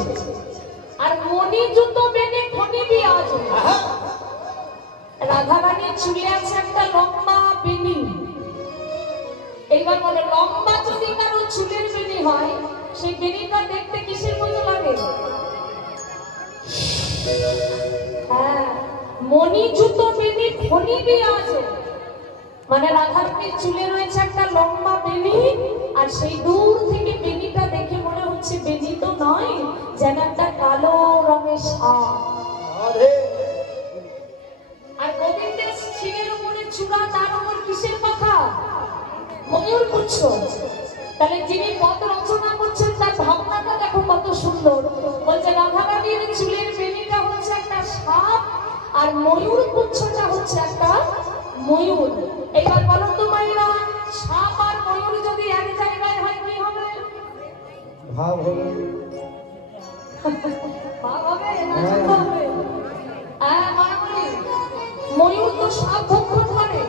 হচ্ছে, আর মণি জুতো বেনে খনি দিয়ে আজ রাধারানীর চুলে আছে একটা লম্বা বেনি। এইবার বলে লম্বা যদি কারো চুলের বেনি হয়, সেই বেনিটা দেখতে কিসের মতো লাগে? হ্যাঁ, মণি জুতো বেনি খনি দিয়ে আছে, মানে রাধারানীর চুলে রয়েছে একটা লম্বা বেনি, আর সেই দূর থেকে বেনিটা দেখে মনে হচ্ছে বেনি তো নয়, যেন একটা কালো রঙের সাপ। আর গোবিন্দের শিরের উপরে চূড়া, তার উপর কিসের পাখা? ময়ূর পুচ্ছ। তাহলে যিনি পদ রচনা করছেন তার ভাবনাটা দেখো কত সুন্দর। বলছে রাধারানীর চুলের বেনিটা হচ্ছে একটা সাপ, আর ময়ূর পুচ্ছটা হচ্ছে একটা ময়ূর। এবার বলো তো মায়েরা, সাপ আর ময়ূর যদি এক জায়গায় হয় কি হবে? ভাব হবে। ভাব হবে না যুদ্ধ হবে? হ্যাঁ মামনি, ময়ূর তো সাপ ভক্ষণ করে।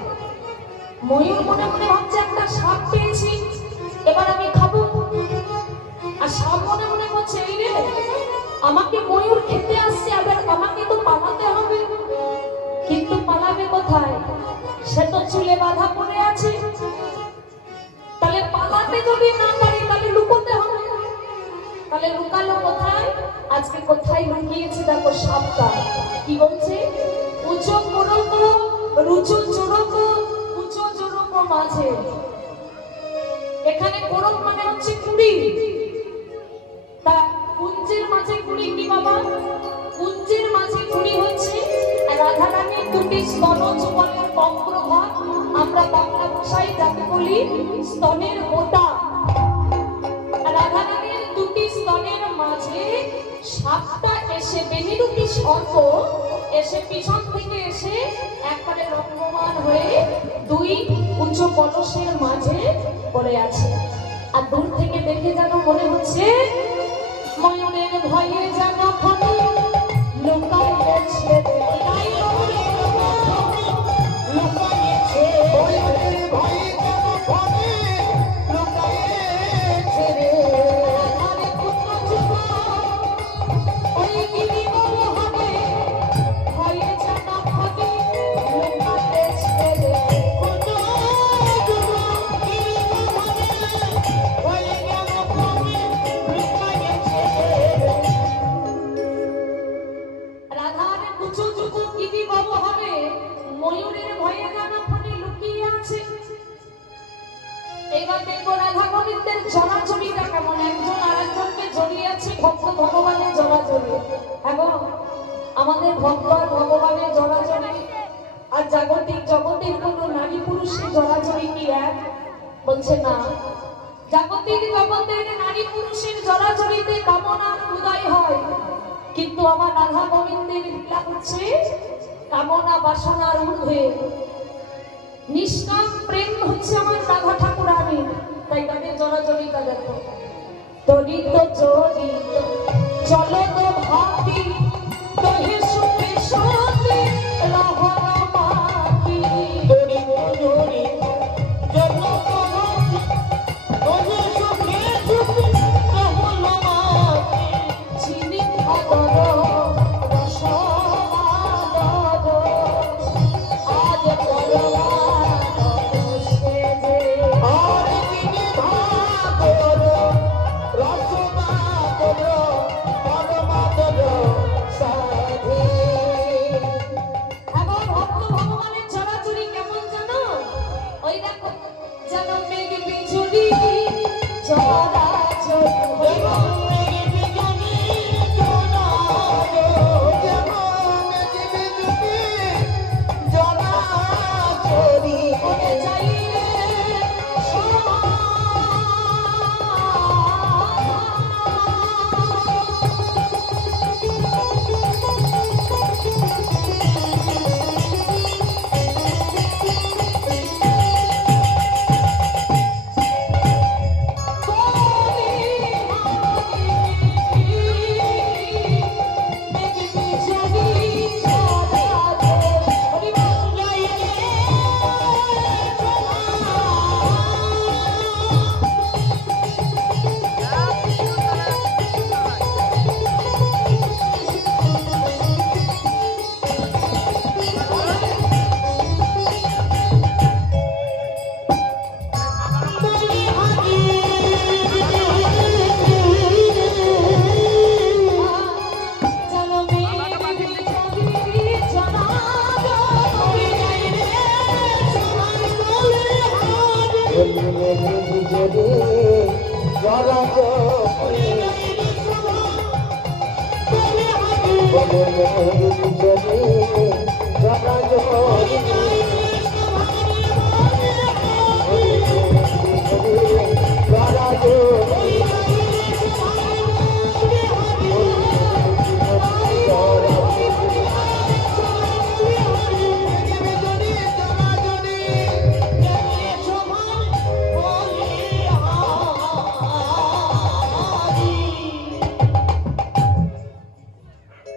ময়ূর মনে মনে ভাবছে একটা সাপ পেয়েছি, এবার আমি খাবো। আর সাপ মনে মনে বলছে এই রে, আমাকে ময়ূর খেতে আসছে, আবার আমাকে তো পালাতে হবে। কিন্তু পালাবে কোথায়? সে তো চুলে বাঁধা পড়ে আছে। তাহলে পালাতে যদি না পারে তাহলে লুকোতে হবে। তাহলে লুকালো কোথায়? আজকে কোথায় লুকিয়েছে দেখো সাপটা। কি বলছে? উঁচু মোড়ক রুচু চোরক উঁচু জোরক মাঝে। এখানে কোরক মানে হচ্ছে কুড়ি। তা কুঞ্জের মাঝে কুড়ি কি বাবা? কুঞ্জের মাঝে কুড়ি হচ্ছে রাধারানীর দুটি স্তন যুগলের বক্রভাগ, আমরা বাংলা ভাষায় যাকে বলি স্তনের হোতা। রাধারানীর দুটি স্তনের মাঝে সাপটা এসে বেনিরূপী সর্প এসে পিছন থেকে এসে একবারে রঙ্গমান হয়ে দুই উঁচু কলসের মাঝে পড়ে আছে। আর দূর থেকে দেখে যেন মনে হচ্ছে ময়ূরের ভয়ে যেন খনি লুকাইয়েছে, লুকাইয়েছে ময়ূরের ভয়ে যেন খনি লুকাইয়েছে রে। আরে পুত্র যুব ওই গিরি বল হবে ভয়ে যেন খনি লুকাইয়েছে রে। পুত্র যুব গিরি বল হবে ভয়ে যেন খনি লুকাইয়েছে রে। রাধার কুচু যুব গিরি বল হবে ময়ূরের ভয়ে যেন খনি লুকিয়ে আছে। এইবার দেখবো রাধা গোবিন্দের জড়াজড়িটা কেমন, একজন আরেকজনকে জড়িয়ে আছে ভক্ত ভগবানের জড়াজড়ি। এবং আমাদের ভক্ত আর ভগবানের জড়াজড়ি আর জাগতিক জগতের কোন নারী পুরুষের জড়াজড়ি কি এক? বলছে না। জাগতিক জগতের নারী পুরুষের জড়াজড়িতে কামনার উদয় হয়, কিন্তু আমার রাধা গোবিন্দের লীলা হচ্ছে কামনা বাসনার ঊর্ধ্বে। নিষ্কাম প্রেম হচ্ছে আমার রাধা ঠাকুরানীর, তাই তাদের জড়াজড়িটা দেখো। তরিত জড়িত চলো তো ভাবি তোহে সুখে শান্তি রহর মাকি। তরিত জড়িত চলো তো ভাবি তোহে সুখে সুখে রহর মাকি। চিনি খাদর রসমাদর আজ পরমা রসমাদর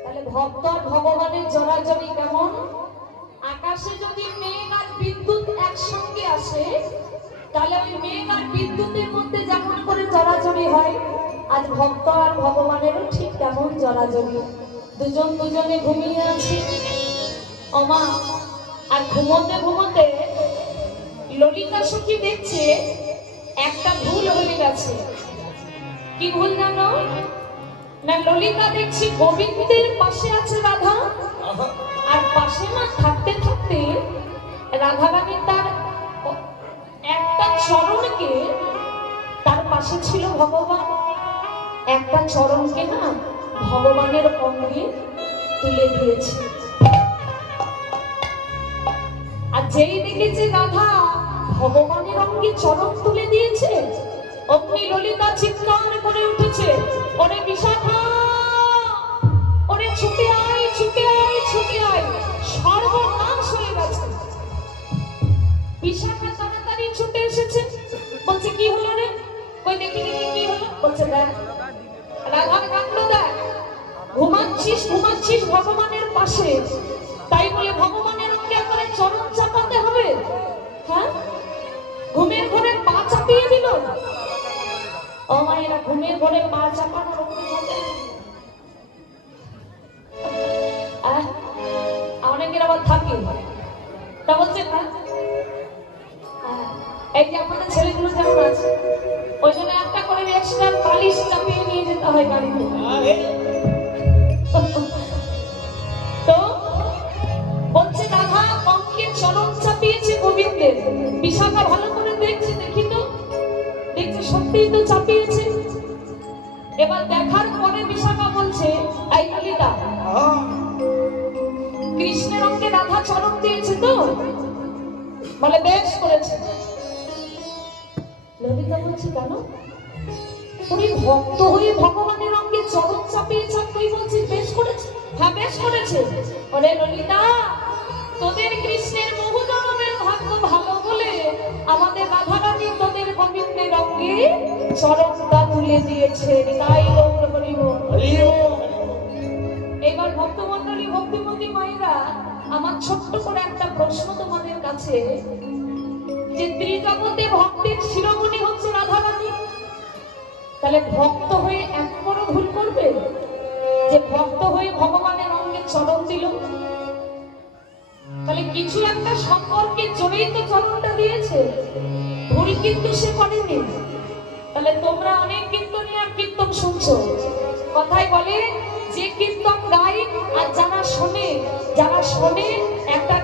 তাহলে ভক্ত আর ভগবানের জড়াজড়ি কেমন? আকাশে যদি মেঘ আর বিদ্যুৎ একসঙ্গে আসে, তাহলে ওই মেঘ আর বিদ্যুতের মধ্যে যেমন করে জড়াজড়ি হয়, আজ ভক্ত আর ভগবানেরও ঠিক তেমন জড়াজড়ি। দুজন দুজনে ঘুমিয়ে আছে ওমা, আর ঘুমোতে ঘুমোতে ললিতা সখী দেখছে একটা ভুল হয়ে গেছে। কি ভুল জানো? না, ললিতা দেখছি গোবিন্দের পাশে আছে রাধা, আর পাশে না থাকতে থাকতে রাধারানী তার একটা চরণকে, তার পাশে ছিল ভগবান, একটা চরণকে না ভগবানের অঙ্গে তুলে দিয়েছে। আর যেই দেখেছে রাধা ভগবানের অঙ্গে চরণ তুলে দিয়েছে, অগ্নি ললিতা চিৎকার করে উঠেছে, ওরে বিশাখা, ওরে ছুটে আয়, ছুটে আয়, ছুটে আয়, সর্বনাশ হয়ে গেছে। বিশাখা তাড়াতাড়ি ছুটে এসেছে, বলছে কি হলো রে? কই দেখি দেখি কি হলো? বলছে দেখ রাধার কাণ্ড দেখ, ঘুমাচ্ছিস ঘুমাচ্ছিস ভগবানের পাশে, তাই বলে ভগবানের অঙ্গে একবারে চরণ চাপাতে হবে? হ্যাঁ, ঘুমের ঘরে পা চাপিয়ে দিল। ও মায়েরা, ঘুমের ঘরে পা চাপানোর অনেকের আবার থাকে, তা বলছে না এই যে আমাদের ছেলেগুলো যেমন আছে, ওই জন্য একটা করে এক্সট্রা পালিশ চাপিয়ে নিয়ে যেতে হয় গাড়িতে। তো বলছে রাধা অঙ্কে চরণ চাপিয়েছে গোবিন্দের। বিশাখা ভালো করে দেখছে, দেখি তো, দেখছে সত্যিই তো চাপিয়েছে। এবার দেখার পরে বিশাখা বলছে, এই ললিতা, কৃষ্ণের অঙ্গে রাধা চরণ দিয়েছে তো? বলে বেশ করেছে। ললিতা বলছে কেন? উনি ভক্ত হয়ে ভগবানের অঙ্গে চরণ চাপিয়েছে, তুই বলছিস বেশ করেছে? হ্যাঁ বেশ করেছে। ওরে ললিতা, তোদের কৃষ্ণের বহু জন্মের ভাগ্য ভালো বলে আমাদের রাধারানী তোদের গোবিন্দের অঙ্গে চরণটা তুলে দিয়েছে, তাই গৌর হরি বল। এবার ভক্তমণ্ডলী, ভক্তিমতী মায়েরা, আমার ছোট্ট করে একটা প্রশ্ন তোমাদের কাছে, যে ত্রিজগতে ভক্তের শিরোমণি হচ্ছে রাধারানী, তাহলে ভক্ত হয়ে এক বড় ভুল করবে যে ভক্ত হয়ে ভগবানের অঙ্গে চরণ দিল? তাহলে কিছু একটা সম্পর্কে জড়িয়ে তো চরণটা দিয়েছে, ভুল কিন্তু সে করেনি। তাহলে তোমরা অনেক কীর্তনী আর কীর্তন শুনছো, কথায় বলে যে কীর্তন গায় আর যারা শোনে একটা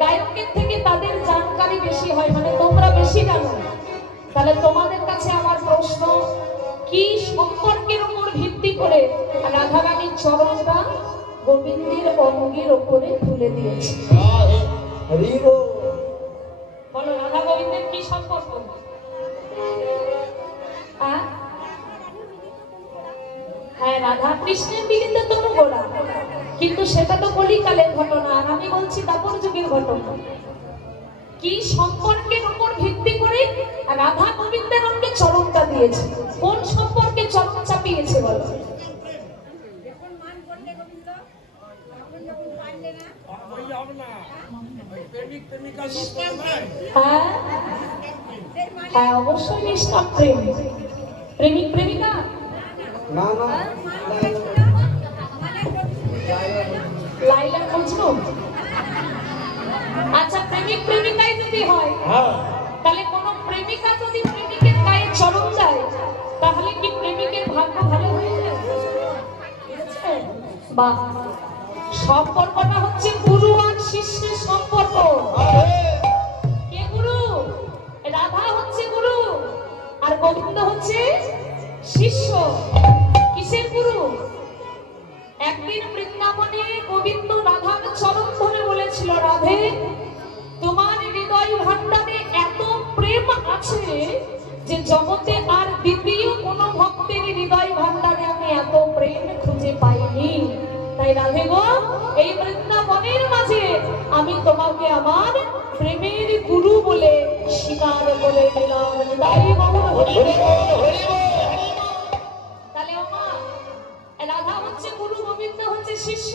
গায়কের থেকে তাদের জানকারি বেশি হয়, মানে তোমরা বেশি জানো। তাহলে তোমাদের কাছে আমার প্রশ্ন, কি সম্পর্কের উপর ভিত্তি করে রাধারানীর চরণটা গোবিন্দের অঙ্গের উপরে তুলে দিয়েছে? বলো, রাধা গোবিন্দের কি সম্পর্ক? হ্যাঁ, রাধা কৃষ্ণের মিলিত তনু গোড়া, কিন্তু সেটা তো কলিকালের ঘটনা, আর আমি বলছি দাপর যুগের ঘটনা। কি সম্পর্কের উপর ভিত্তি করে রাধা গোবিন্দের অঙ্গে চরণটা দিয়েছে? কোন সম্পর্কে চরণ চাপিয়েছে বলো? হ্যাঁ হ্যাঁ, অবশ্যই নিষ্কাম প্রেম। প্রেমিক প্রেমিকা না না, লাইলা মজনু। আচ্ছা, প্রেমিক প্রেমিকাই যদি হয়, তাহলে কোন প্রেমিকা যদি প্রেমিকের গায়ে চরণ দেয়, তাহলে কি প্রেমিকের ভাগ্য ভালো হয়ে যায়? বাহ, সম্পর্কটা হচ্ছে গুরু আর শিষ্যের সম্পর্ক। কে গুরু? রাধা গোবিন্দ হচ্ছে শিষ্য। কিসের গুরু? একদিন বৃন্দাবনে গোবিন্দ রাধার চরণ ধরে বলেছিল, রাধে তোমার হৃদয় ভাণ্ডারে এত প্রেম আছে যে জগতে আর দ্বিতীয় কোনো ভক্তের হৃদয় ভাণ্ডারে আমি এত প্রেম খুঁজে পাইনি। তাই রাধে গো, এই বৃন্দাবনের মাঝে আমি তোমাকে আমার প্রেমের গুরু বলে স্বীকার করে নিলাম। তাই বাবা তাহলে রাধা হচ্ছে গুরু, গোবিন্দ হচ্ছে শিষ্য।